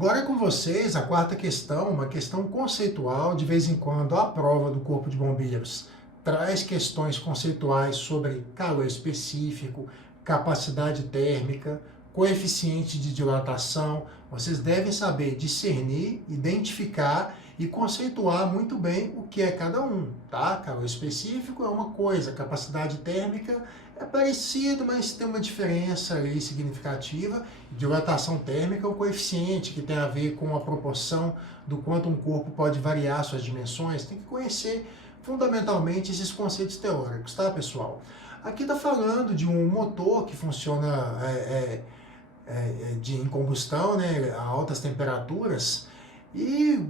Agora é com vocês a quarta questão, uma questão conceitual. De vez em quando a prova do Corpo de Bombeiros traz questões conceituais sobre calor específico, capacidade térmica, coeficiente de dilatação. Vocês devem saber discernir, identificar e conceituar muito bem o que é cada um, tá? Calor específico é uma coisa, capacidade térmica é parecido, mas tem uma diferença ali significativa. Dilatação térmica é um coeficiente que tem a ver com a proporção do quanto um corpo pode variar suas dimensões. Tem que conhecer fundamentalmente esses conceitos teóricos, tá, pessoal? Aqui está falando de um motor que funciona em combustão, né, a altas temperaturas, e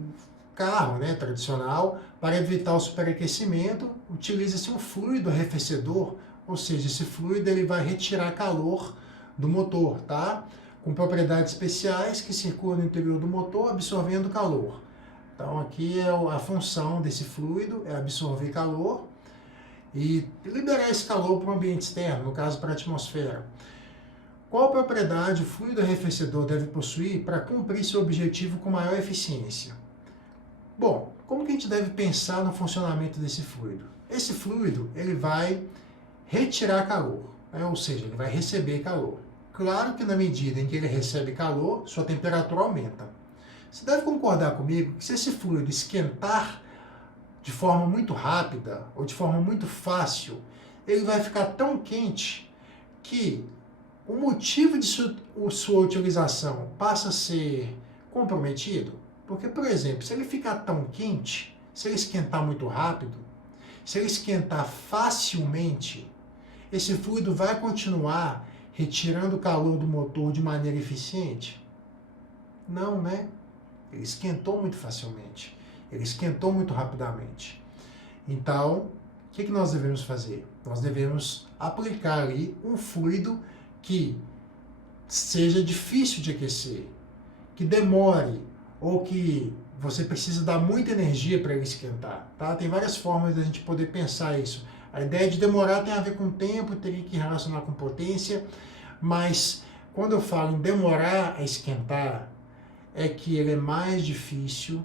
carro, né, tradicional, para evitar o superaquecimento, utiliza-se um fluido arrefecedor, ou seja, esse fluido ele vai retirar calor do motor, tá? Com propriedades especiais que circulam no interior do motor, absorvendo calor. Então aqui é a função desse fluido, é absorver calor e liberar esse calor para o ambiente externo, no caso para a atmosfera. Qual propriedade o fluido arrefecedor deve possuir para cumprir seu objetivo com maior eficiência? Bom, como que a gente deve pensar no funcionamento desse fluido? Esse fluido ele vai retirar calor, né? Ou seja, ele vai receber calor. Claro que na medida em que ele recebe calor, sua temperatura aumenta. Você deve concordar comigo que se esse fluido esquentar de forma muito rápida ou de forma muito fácil, ele vai ficar tão quente que o motivo de sua utilização passa a ser comprometido. Porque, por exemplo, se ele ficar tão quente, se ele esquentar muito rápido, se ele esquentar facilmente, esse fluido vai continuar retirando o calor do motor de maneira eficiente? Não, né? Ele esquentou muito facilmente. Ele esquentou muito rapidamente. Então, o que nós devemos fazer? Nós devemos aplicar ali um fluido que seja difícil de aquecer, que demore, ou que você precisa dar muita energia para ele esquentar, tá? Tem várias formas de a gente poder pensar isso. A ideia de demorar tem a ver com tempo, teria que relacionar com potência, mas quando eu falo em demorar a esquentar, é que ele é mais difícil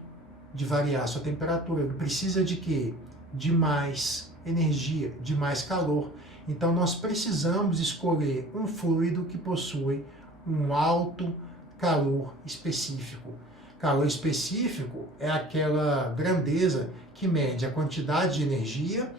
de variar a sua temperatura. Ele precisa de quê? De mais energia, de mais calor. Então nós precisamos escolher um fluido que possui um alto calor específico. Calor específico é aquela grandeza que mede a quantidade de energia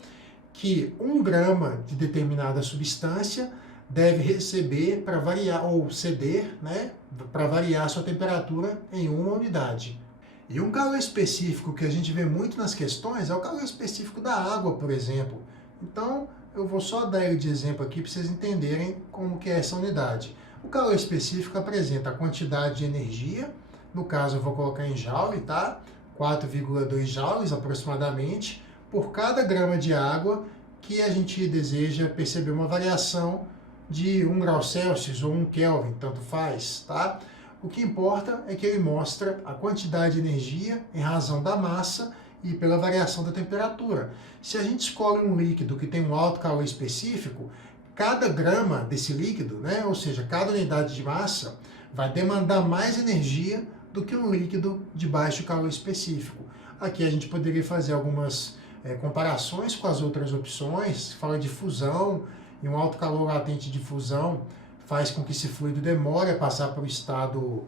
que 1 grama de determinada substância deve receber para variar, ou ceder, né, para variar a sua temperatura em uma unidade. E um calor específico que a gente vê muito nas questões é o calor específico da água, por exemplo. Então, eu vou só dar ele de exemplo aqui para vocês entenderem como que é essa unidade. O calor específico apresenta a quantidade de energia, no caso eu vou colocar em joule, tá? 4,2 joules aproximadamente, por cada grama de água que a gente deseja perceber uma variação de 1 grau Celsius ou 1 Kelvin, tanto faz, tá? O que importa é que ele mostra a quantidade de energia em razão da massa e pela variação da temperatura. Se a gente escolhe um líquido que tem um alto calor específico, cada grama desse líquido, né, ou seja, cada unidade de massa, vai demandar mais energia do que um líquido de baixo calor específico. Aqui a gente poderia fazer algumas comparações com as outras opções. Fala de fusão, e um alto calor latente de fusão faz com que esse fluido demore a passar para o estado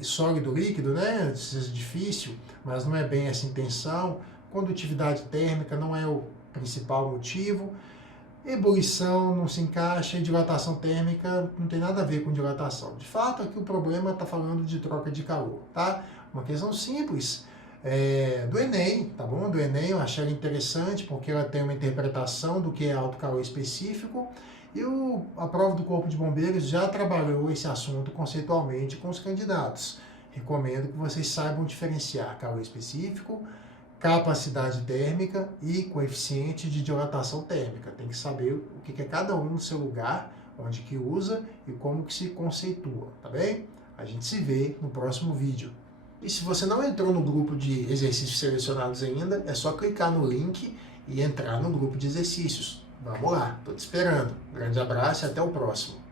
sólido líquido, né? Isso é difícil, mas não é bem essa intenção. Condutividade térmica não é o principal motivo. Ebulição não se encaixa, e dilatação térmica não tem nada a ver com dilatação. De fato, aqui o problema está falando de troca de calor, tá? Uma questão simples do Enem, tá bom? Do Enem, eu achei ela interessante porque ela tem uma interpretação do que é alto calor específico, e a prova do Corpo de Bombeiros já trabalhou esse assunto conceitualmente com os candidatos. Recomendo que vocês saibam diferenciar calor específico, capacidade térmica e coeficiente de dilatação térmica. Tem que saber o que é cada um no seu lugar, onde que usa e como que se conceitua, tá bem? A gente se vê no próximo vídeo. E se você não entrou no grupo de exercícios selecionados ainda, é só clicar no link e entrar no grupo de exercícios. Vamos lá, estou te esperando. Grande abraço e até o próximo.